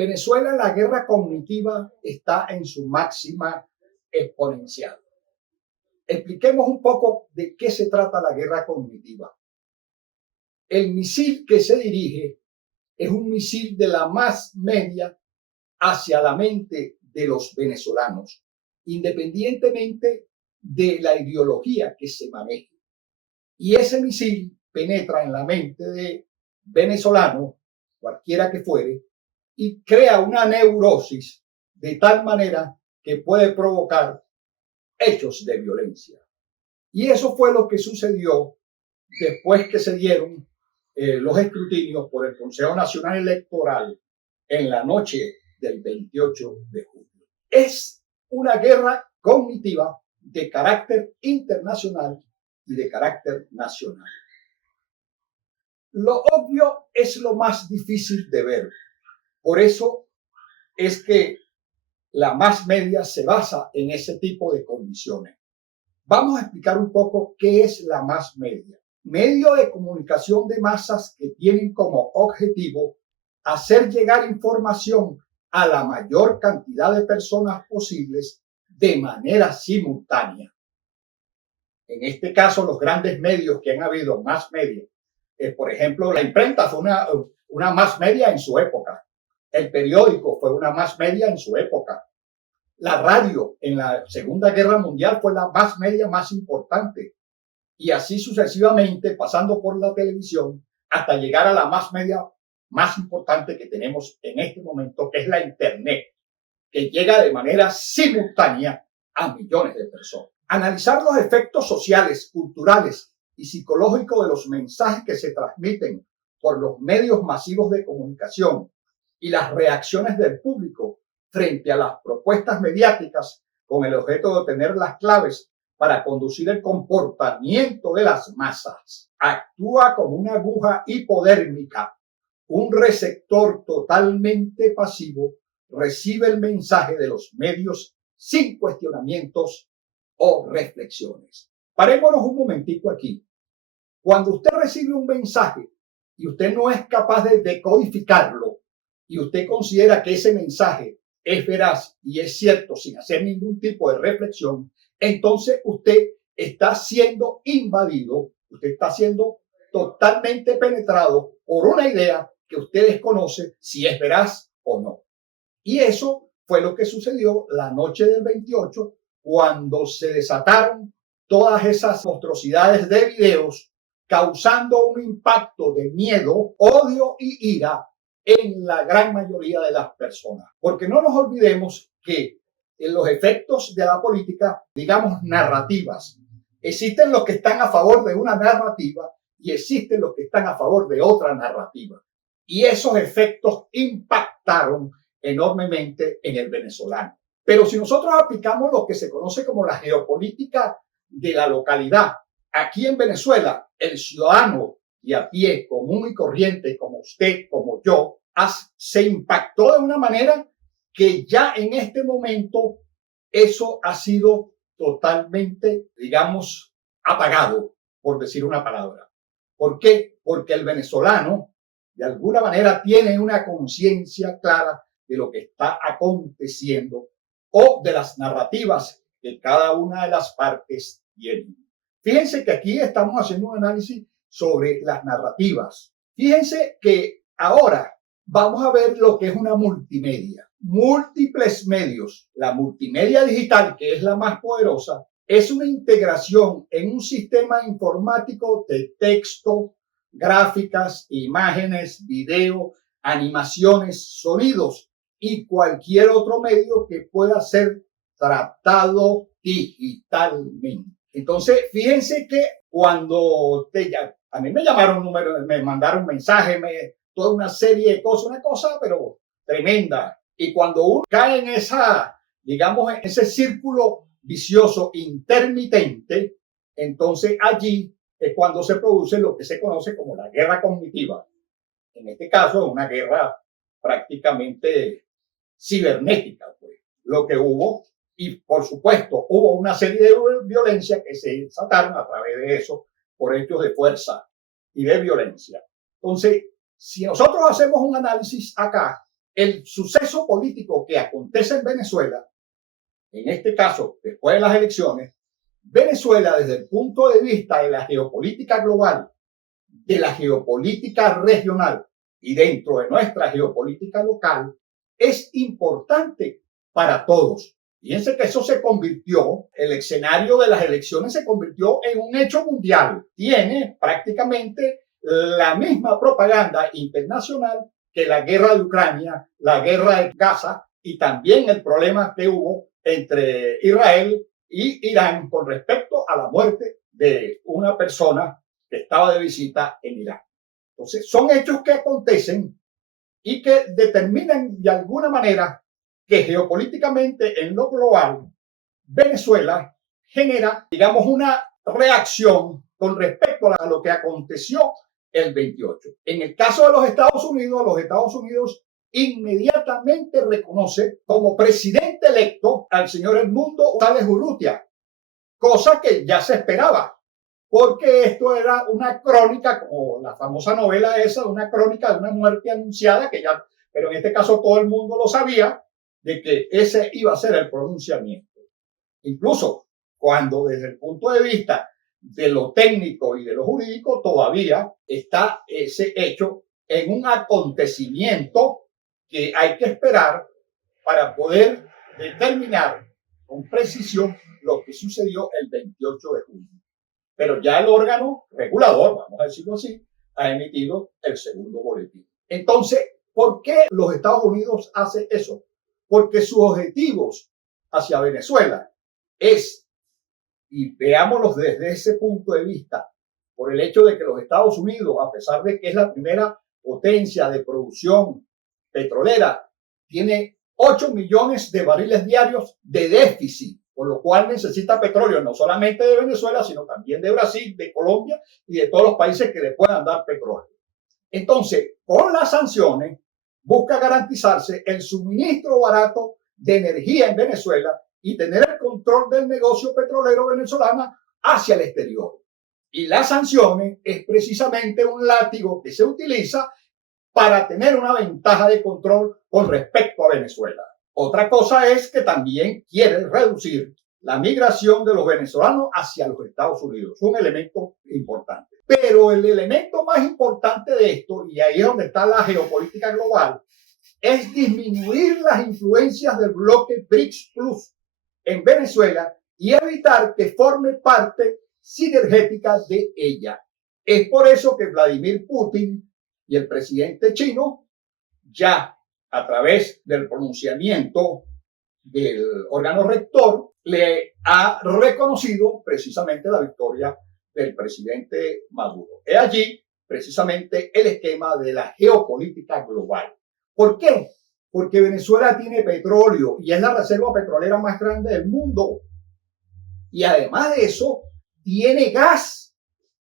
Venezuela la guerra cognitiva está en su máxima exponencial. Expliquemos un poco de qué se trata la guerra cognitiva. El misil que se dirige es un misil de la más media hacia la mente de los venezolanos, independientemente de la ideología que se maneje. Y ese misil penetra en la mente de venezolano, cualquiera que fuere, y crea una neurosis de tal manera que puede provocar hechos de violencia. Y eso fue lo que sucedió después que se dieron los escrutinios por el Consejo Nacional Electoral en la noche del 28 de julio. Es una guerra cognitiva de carácter internacional y de carácter nacional. Lo obvio es lo más difícil de ver. Por eso es que la más media se basa en ese tipo de condiciones. Vamos a explicar un poco qué es la más media. Medio de comunicación de masas que tienen como objetivo hacer llegar información a la mayor cantidad de personas posibles de manera simultánea. En este caso, los grandes medios que han habido, más media, por ejemplo, la imprenta fue una más media en su época. El periódico fue una más media en su época. La radio en la Segunda Guerra Mundial fue la más media más importante. Y así sucesivamente, pasando por la televisión hasta llegar a la más media más importante que tenemos en este momento, que es la Internet, que llega de manera simultánea a millones de personas. Analizar los efectos sociales, culturales y psicológicos de los mensajes que se transmiten por los medios masivos de comunicación y las reacciones del público frente a las propuestas mediáticas con el objeto de obtener las claves para conducir el comportamiento de las masas. Actúa como una aguja hipodérmica. Un receptor totalmente pasivo recibe el mensaje de los medios sin cuestionamientos o reflexiones. Parémonos un momentico aquí. Cuando usted recibe un mensaje y usted no es capaz de decodificarlo y usted considera que ese mensaje es veraz y es cierto sin hacer ningún tipo de reflexión, entonces usted está siendo invadido, usted está siendo totalmente penetrado por una idea que usted desconoce si es veraz o no. Y eso fue lo que sucedió la noche del 28, cuando se desataron todas esas monstruosidades de videos, causando un impacto de miedo, odio y ira en la gran mayoría de las personas. Porque no nos olvidemos que en los efectos de la política, digamos, narrativas, existen los que están a favor de una narrativa y existen los que están a favor de otra narrativa. Y esos efectos impactaron enormemente en el venezolano. Pero si nosotros aplicamos lo que se conoce como la geopolítica de la localidad, aquí en Venezuela, el ciudadano y a pie común y corriente, como usted, como yo, se impactó de una manera que ya en este momento eso ha sido totalmente, digamos, apagado, por decir una palabra. ¿Por qué? Porque el venezolano, de alguna manera, tiene una conciencia clara de lo que está aconteciendo o de las narrativas que cada una de las partes tiene. Fíjense que aquí estamos haciendo un análisis sobre las narrativas. Fíjense que ahora vamos a ver lo que es una multimedia. Múltiples medios. La multimedia digital, que es la más poderosa, es una integración en un sistema informático de texto, gráficas, imágenes, video, animaciones, sonidos y cualquier otro medio que pueda ser tratado digitalmente. Entonces, fíjense que cuando a mí me llamaron me mandaron mensajes, toda una serie de cosas, una cosa, pero tremenda. Y cuando uno cae en digamos, en ese círculo vicioso intermitente, entonces allí es cuando se produce lo que se conoce como la guerra cognitiva. En este caso, una guerra prácticamente cibernética, pues, lo que hubo. Y, por supuesto, hubo una serie de violencia que se desataron a través de eso por hechos de fuerza y de violencia. Entonces, si nosotros hacemos un análisis acá, el suceso político que acontece en Venezuela, en este caso, después de las elecciones, Venezuela, desde el punto de vista de la geopolítica global, de la geopolítica regional y dentro de nuestra geopolítica local, es importante para todos. Fíjense que eso se convirtió, el escenario de las elecciones se convirtió en un hecho mundial. Tiene prácticamente la misma propaganda internacional que la guerra de Ucrania, la guerra de Gaza y también el problema que hubo entre Israel y Irán con respecto a la muerte de una persona que estaba de visita en Irán. Entonces, son hechos que acontecen y que determinan de alguna manera que geopolíticamente en lo global, Venezuela genera, digamos, una reacción con respecto a lo que aconteció el 28. En el caso de los Estados Unidos inmediatamente reconoce como presidente electo al señor Edmundo González Urrutia, cosa que ya se esperaba, porque esto era una crónica, como la famosa novela esa, una crónica de una muerte anunciada, que ya, pero en este caso todo el mundo lo sabía, de que ese iba a ser el pronunciamiento. Incluso cuando desde el punto de vista de lo técnico y de lo jurídico todavía está ese hecho en un acontecimiento que hay que esperar para poder determinar con precisión lo que sucedió el 28 de junio. Pero ya el órgano regulador, vamos a decirlo así, ha emitido el segundo boletín. Entonces, ¿por qué los Estados Unidos hacen eso? Porque sus objetivos hacia Venezuela es, y veámoslos desde ese punto de vista, por el hecho de que los Estados Unidos, a pesar de que es la primera potencia de producción petrolera, tiene 8 millones de barriles diarios de déficit, por lo cual necesita petróleo no solamente de Venezuela, sino también de Brasil, de Colombia y de todos los países que le puedan dar petróleo. Entonces, con las sanciones, busca garantizarse el suministro barato de energía en Venezuela y tener el control del negocio petrolero venezolano hacia el exterior. Y las sanciones es precisamente un látigo que se utiliza para tener una ventaja de control con respecto a Venezuela. Otra cosa es que también quiere reducir la migración de los venezolanos hacia los Estados Unidos. Un elemento importante. Pero el elemento más importante de esto, y ahí es donde está la geopolítica global, es disminuir las influencias del bloque BRICS Plus en Venezuela y evitar que forme parte sinergética de ella. Es por eso que Vladimir Putin y el presidente chino ya a través del pronunciamiento del órgano rector le ha reconocido precisamente la victoria del presidente Maduro. Es allí precisamente el esquema de la geopolítica global. ¿Por qué? Porque Venezuela tiene petróleo y es la reserva petrolera más grande del mundo. Y además de eso, tiene gas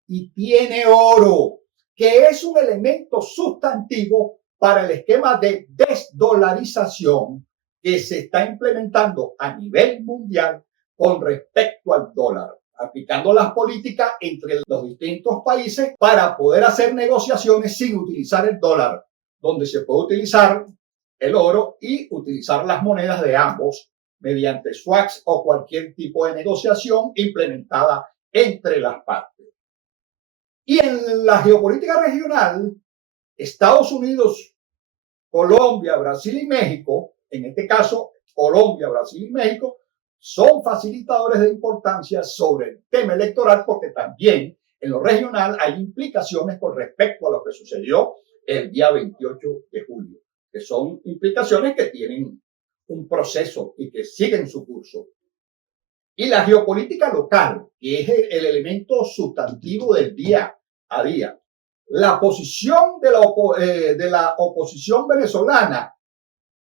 y tiene oro, que es un elemento sustantivo para el esquema de desdolarización que se está implementando a nivel mundial con respecto al dólar, aplicando las políticas entre los distintos países para poder hacer negociaciones sin utilizar el dólar, donde se puede utilizar el oro y utilizar las monedas de ambos mediante swaps o cualquier tipo de negociación implementada entre las partes. Y en la geopolítica regional, Estados Unidos, Colombia, Brasil y México, en este caso Colombia, Brasil y México, son facilitadores de importancia sobre el tema electoral porque también en lo regional hay implicaciones con respecto a lo que sucedió el día 28 de julio, que son implicaciones que tienen un proceso y que siguen su curso. Y la geopolítica local, que es el elemento sustantivo del día a día. La posición de la oposición venezolana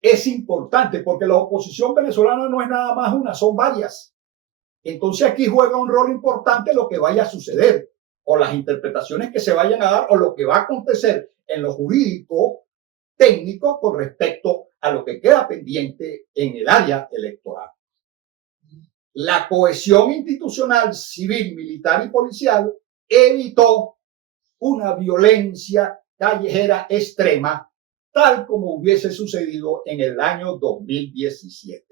es importante porque la oposición venezolana no es nada más una, son varias. Entonces aquí juega un rol importante lo que vaya a suceder o las interpretaciones que se vayan a dar o lo que va a acontecer en lo jurídico técnico con respecto a lo que queda pendiente en el área electoral. La cohesión institucional, civil, militar y policial evitó una violencia callejera extrema tal como hubiese sucedido en el año 2017.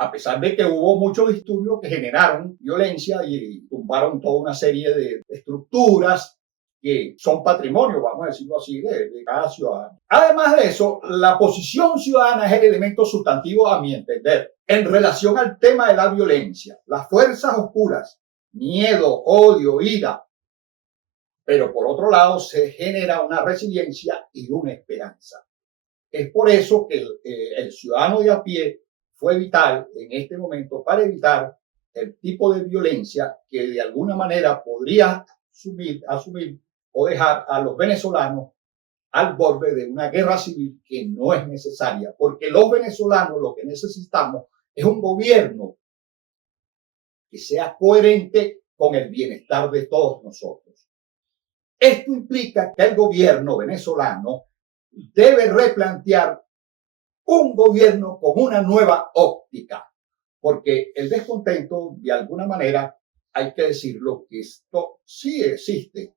A pesar de que hubo muchos disturbios que generaron violencia y tumbaron toda una serie de estructuras que son patrimonio, vamos a decirlo así, de cada ciudadano. Además de eso, la posición ciudadana es el elemento sustantivo a mi entender en relación al tema de la violencia, las fuerzas oscuras, miedo, odio, ira. Pero por otro lado, se genera una resiliencia y una esperanza. Es por eso que el ciudadano de a pie fue vital en este momento para evitar el tipo de violencia que de alguna manera podría asumir o dejar a los venezolanos al borde de una guerra civil que no es necesaria, porque los venezolanos lo que necesitamos es un gobierno que sea coherente con el bienestar de todos nosotros. Esto implica que el gobierno venezolano debe replantear un gobierno con una nueva óptica, porque el descontento, de alguna manera, hay que decirlo, que esto sí existe.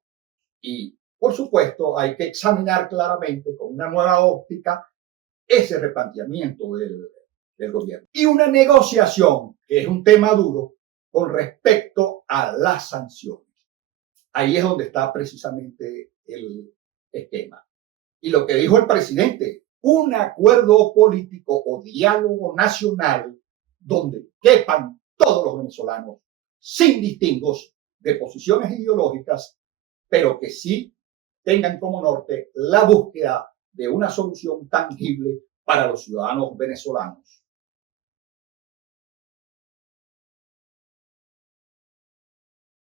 Y, por supuesto, hay que examinar claramente con una nueva óptica ese replanteamiento del gobierno. Y una negociación, que es un tema duro, con respecto a las sanciones. Ahí es donde está precisamente el esquema. Y lo que dijo el presidente, un acuerdo político o diálogo nacional donde quepan todos los venezolanos sin distingos de posiciones ideológicas, pero que sí tengan como norte la búsqueda de una solución tangible para los ciudadanos venezolanos.